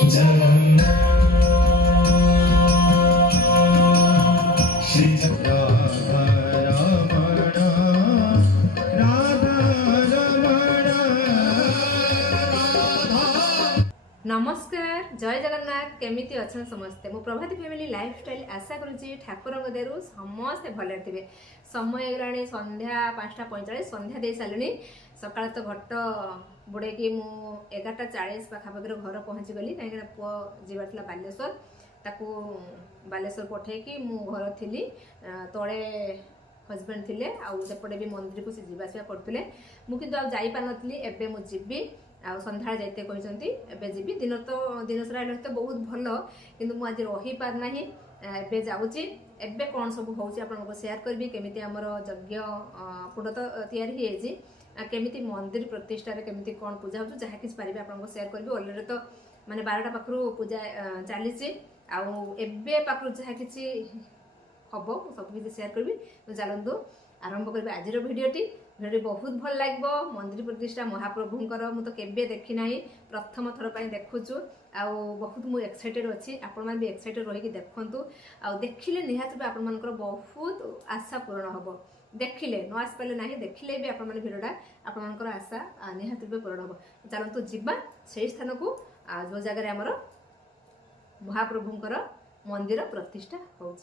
नमस्कार जय जगन्नाथ केमिति अच्छा समस्ते मो प्रभाती फैमिली लाइफस्टाइल आशा करुँची ठाकुर देहरु समस्ते भले थे समय गलानी संध्या 5:45 संध्या दे सारे सकाल तो घट बुड़े कि मु 11:40 पाखापाखि घर पहुँची गली कहीं पुओ जीवार बालेश्वर ताकू बालेश्वर पठेकी मु घर थी तले हजबैंड थिले आउ सेपटे भी मंदिर को जावासवा करते मुझे आ जापार नी एवं मुझी आ संध्या जाते कहते एवं जी दिन तो दिन सारा तो बहुत भल कि मुझे रही पारना एवं जाऊँगी एवं कौन सब हो सेयार करी केमी आमर यज्ञ कुंड तो या केमी मंदिर प्रतिष्ठार केमी कौन पूजा हो जहाँ कि पारे आपको सेयार करी अलरेडी तो माने 12टा पाखु पूजा चली आवे पाखु जहाँ कि हम सबकि सेयार करी तो चलतु आरंभ करें आज भिडटी बहुत भल लगे मंदिर प्रतिष्ठा महाप्रभुंकर मुझे केवे देखी ना प्रथम थर पर देखुचु आउ बहुत मुझे एक्साइटेड अच्छी आपण भी एक्साइटेड रही देखूँ आ देखिले निहाती आपर बहुत आशा पूरण हम देखिले न आस पारे ना देखिले भी आपण भिडटा आपर आशा निहाती पूरण हम चलतु जीवा से स्थान को जो जगह आमर महाप्रभुंकर मंदिर प्रतिष्ठा हो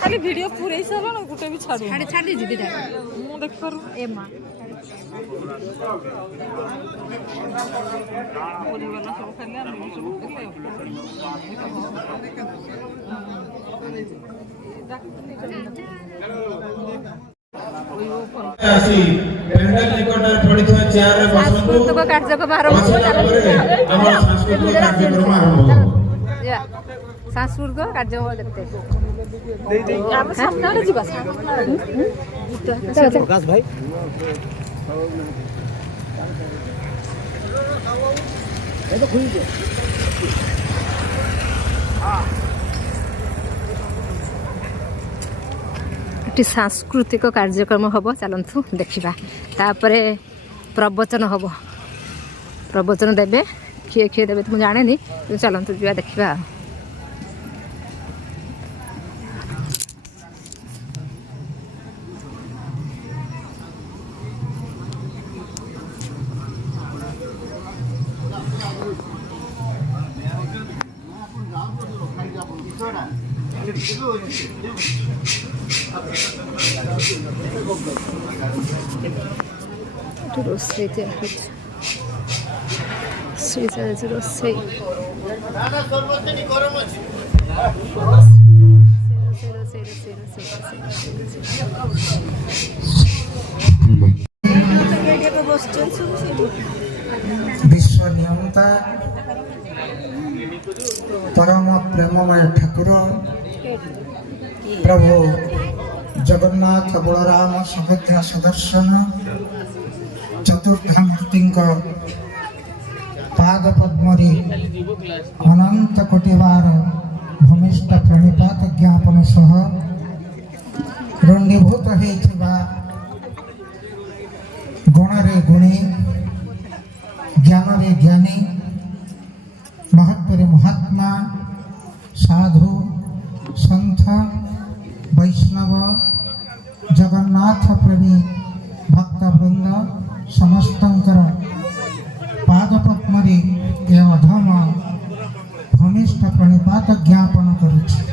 खाली वीडियो पूरे ही सारा ना गुटे भी छाड़ छाड़ दीजिए दीदा मु देख करू ए मां पूरी वाला सब खाली हम आसी पेंडल निकटरे पडिथवा चेयर रे बसंतु सांस्कृतिक कार्यक्रम आरंभ हो हमर सांस्कृतिक कार्यक्रम आरंभ हो सांस्कृतिक कार्यक्रम देखते हम सामने जीवा प्रकाश भाई ए तो खुल जे सांस्कृतिक कार्यक्रम हम चलतु देखा तापर प्रवचन हम प्रवचन देवे किए किए देवे तो मुझे जाने चलतु जा देखा रोसई रोसई विश्व नियंता परम प्रेममय ठाकुर प्रभु जगन्नाथ बलराम सुभद्रा सदर्शन चतुर्था मूर्ति पाद पद्मरी अनंत कोटिवार भूमिष्ठ प्रणिपात ज्ञापन सह रंगीभूत होइथिबा गुणरे गुणी ज्ञानरे ज्ञानी महत्वरे महात्मा साधु संत वैष्णव जगन्नाथ प्रेमी भक्तवृंद समस्तंकर पाद पद्मरे ए अधम भूमिष्ठ प्रणिपात ज्ञापन करुछि।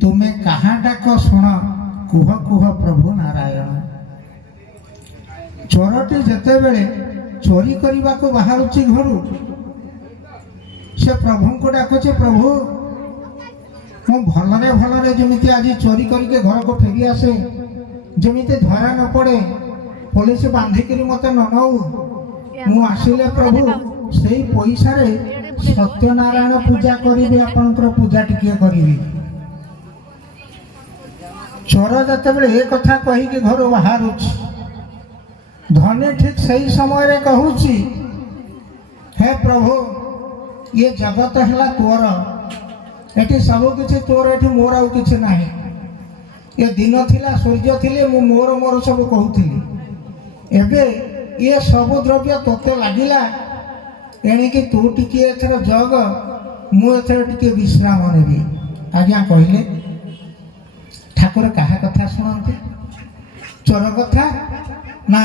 तुम्हें कहाँ डाक शुण कुह कुह प्रभु नारायण। चोरटी जेते बेले चोरी करने को बाहरुची घर से प्रभु को डाकुचे प्रभु मु भलरे भलरे जमीती आज चोरी करके घर को फेरी आसे जमीती धरा न पड़े पुलिस बांधिक मत न नौ मु आसिले प्रभु से पैसा सत्यनारायण पूजा करी आपंकर पूजा टिके करी। चोर जिते बड़े ये कथा कहीकि घर बाहर धनी ठीक सही समय कहूची हे प्रभु ये जगत है तोर एटी सब किसी तोर एटी मोर आउ किछि नाही ये दिन थिला सूर्य थिले मु मोर मोर सब कहूली एबे ये सब द्रव्य तोते लागिला एणिकी तू टिके एथर जग मु एथर टिके विश्राम नेबी। आज्ञा कहले ठाकुर कहा कथा शुणती चोर कथा ना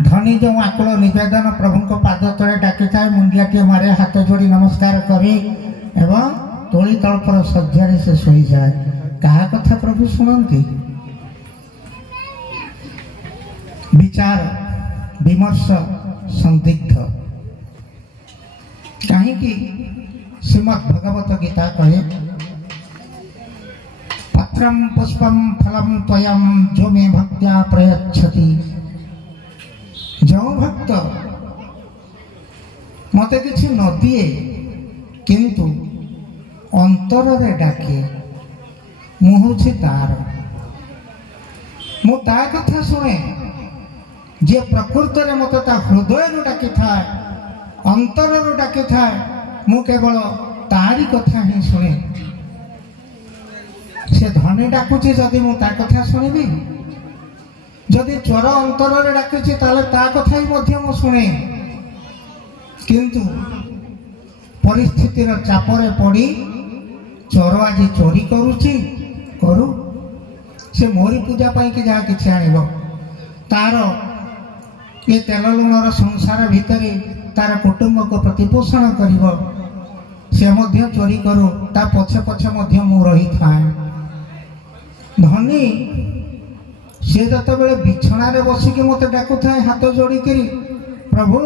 धनी जो आकुल निवेदन प्रभु को पाद तले डाकी थाए मुंडियाटे मारे हाथ जोड़ी नमस्कार करे एवं तोली तलपर शଯ୍ୟାରେ से सोई जाए। कहा कथा प्रभु शुणती विचार विमर्श संदिग्ध कहीं श्रीमद् भगवत गीता कहे पत्रम पुष्पम फलम त्वयं जो मे भक्त्या प्रयच्छति। जो भक्त मते किछि न दिए किंतु अंतर रे डाके मुहुछि तार मु ता कथा शुणे जे प्रकृत रे मते ता हृदय रु डाकी थाए अंतर रु डाकी थाए मु केवल तारी कथा ही शुणे। से धनी डाकुची जदि मु ता कथा शुणिबी जदि चोर अंतर रे डाकुची ताले ता कथा ही मध्य मु शुणे किंतु परिस्थितिर चापरे पड़ी चोर आज चोरी करुची करू से मोरी पूजा पाई कि जहाँ किछि आनिबो तार ये तेल लुणर संसार भितरे तार कुटुंब को प्रतिपोषण करिबो से मध्य चोरी करू ता पछे पछे मध्य मु रही थाए। धनी से जत बेले बिछणा रे बसिकी मते डाकु थाए हाथ जोड़ी करी प्रभु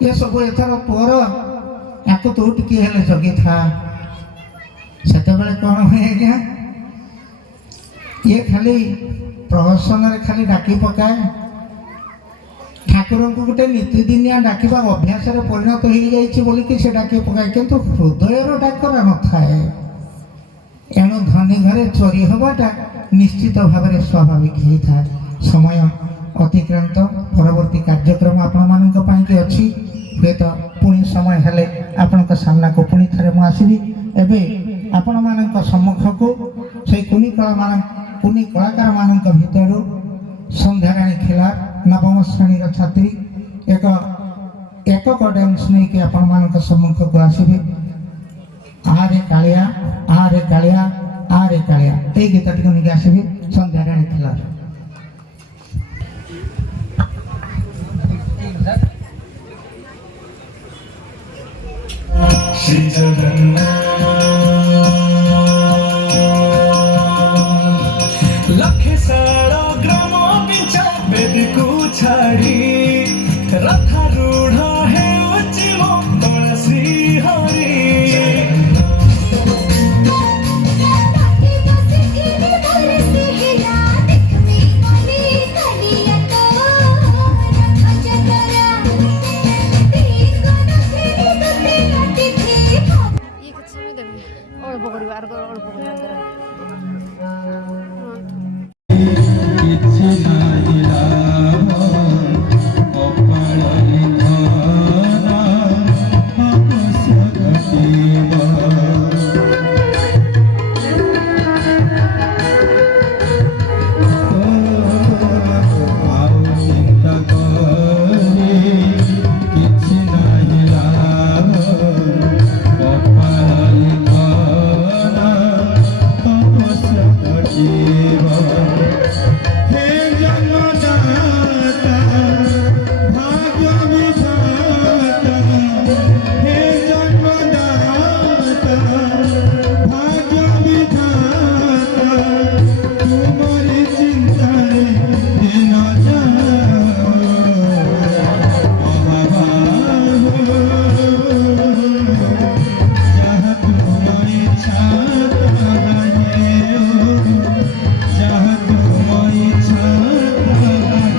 ये सब एथर तोर याको तू टिके हेले जगी था सेते बेले कौन हुए आज्ञा ये खाली प्रहसन रे खाली डाकी पकाए ठाकुर को गोटे नीतिदिनिया डाकिबा अभ्यास रे परिणत हो जाइछि बोली कि से डाकी पकाए किंतु हृदय रो डाकरा न थाए। एणु धनी घरे चोरी हवाटा निश्चित भाव में स्वाभाविक होता है। समय अतिक्रांत परवर्ती कार्यक्रम आपण मानक पाई कि अछि ହୁଏତ ପୁଣି ସମୟ ହେଲେ ଆପଣଙ୍କ ସାମ୍ନାକୁ ପୁଣି ଥରେ ମୁଁ ଆସିବି। ଏବେ ଆପଣମାନଙ୍କ ସମ୍ମୁଖକୁ ସେଇ କୁନି କଳାକାରମାନଙ୍କ ଭିତରୁ ସନ୍ଧ୍ୟାରାଣୀ ଖିଲାର ନବମ ଶ୍ରେଣୀର ଛାତ୍ରୀ ଏକକ ଡ୍ୟାନ୍ସ ନେଇକି ଆପଣମାନଙ୍କ ସମ୍ମୁଖକୁ ଆସିବେ। ଆରେ କାଳିଆ ଆରେ କାଳିଆ ଆରେ କାଳିଆ, ଏଇ ଗୀତଟିକୁ ନେଇକି ଆସିବେ ସନ୍ଧ୍ୟାରାଣୀ ଖିଲାର। श्री जगन्नाथ लखे सारा ग्राम पिंचा बेदी को छाड़ी रथारूढ़ है उचिम कला श्री हरि ଅଳ୍ପ କରିବା ଅଳ୍ପ କରିବା କିଛି ନାହିଁ ଲାଭ କପାଳ ଲିଖନ ଅବଶ୍ୟ ଘଟିବ। ଆଉ ଚିନ୍ତା କରି କିଛି ନାହିଁ ଲାଭ କପାଳ ଲିଖନ ଅବଶ୍ୟ ଘଟିବ। हे जन्मदाता भाग्य विधाता, हे जन्मदाता भाग्य विधाता, तुम्हारी चिंता दिन जाओ अभावा हो, जहाँ तुम्हारी इच्छा ताहे हो, जहाँ तुम्हारी इच्छा ताहे।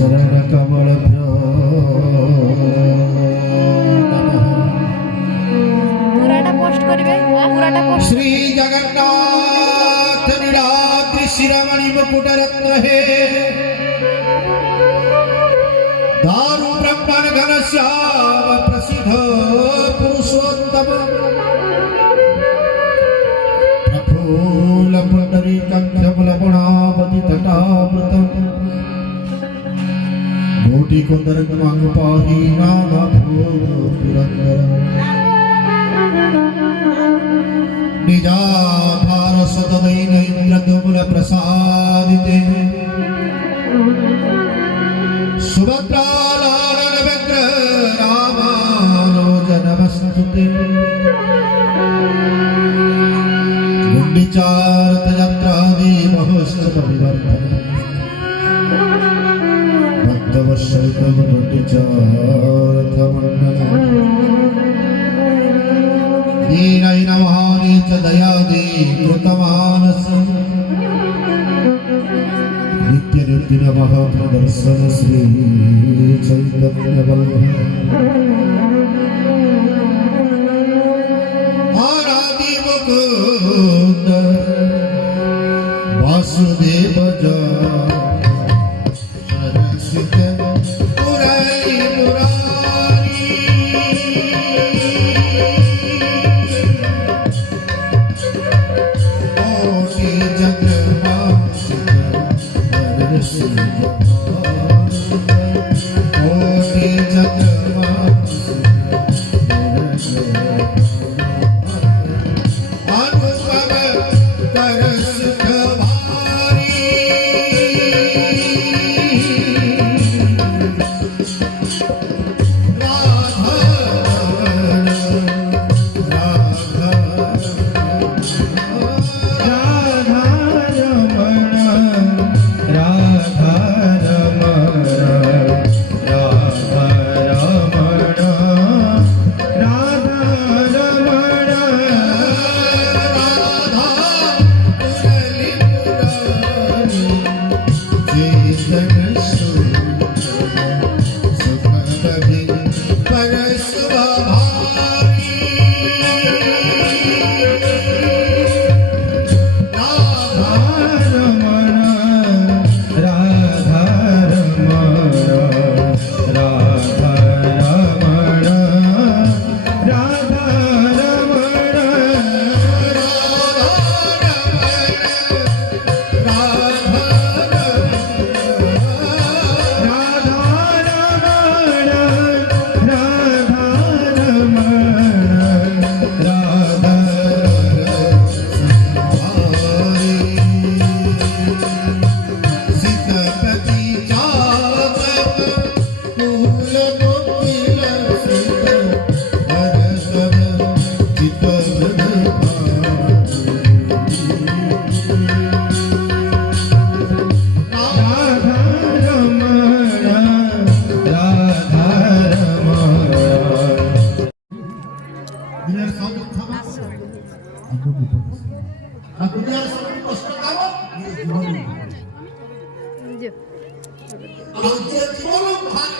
चरण कमल ପୁରାଟା ପୋଷ୍ଟ କରିବେ, ପୁରାଟା ପୋଷ୍ଟ श्री जगन्नाथ नीलाद्रि शिरोमणि मुकुट रत्न हे दारु ब्रह्मण घन श्याम प्रसिद्ध पुरुषोत्तम प्रफुल्ल पुंडरी कंठमुल गुणावति तटावृतम कोटि कुंदर गमांग पाहि नाम पुरंदर निजाधार सतदैन इंद्रद्युम्न प्रसादिते सुभद्रा लालन व्यग्र रामानुज नमस्तुते गुंडीचारत यात्रादि महोत्सव विवर्धन भक्तवत्सलितं गुंडीचारथ मंडलम् दीनै नमानि च दयादि कृतमानस नित्य निर्दिन महाप्रदर्शन श्री चैतन्य वल्लभ आराधि मुकुंद वासुदेव जय पुरारी कोटि चंद्रमा कोटि चंद्रमा अनुज ଆଉ ଦୁନିଆର ସବୁଠୁ କଷ୍ଟ କାମ ନିଜ ଜୀବନ। ଆଉ ଯିଏ ଜୀବନ ଭାଗ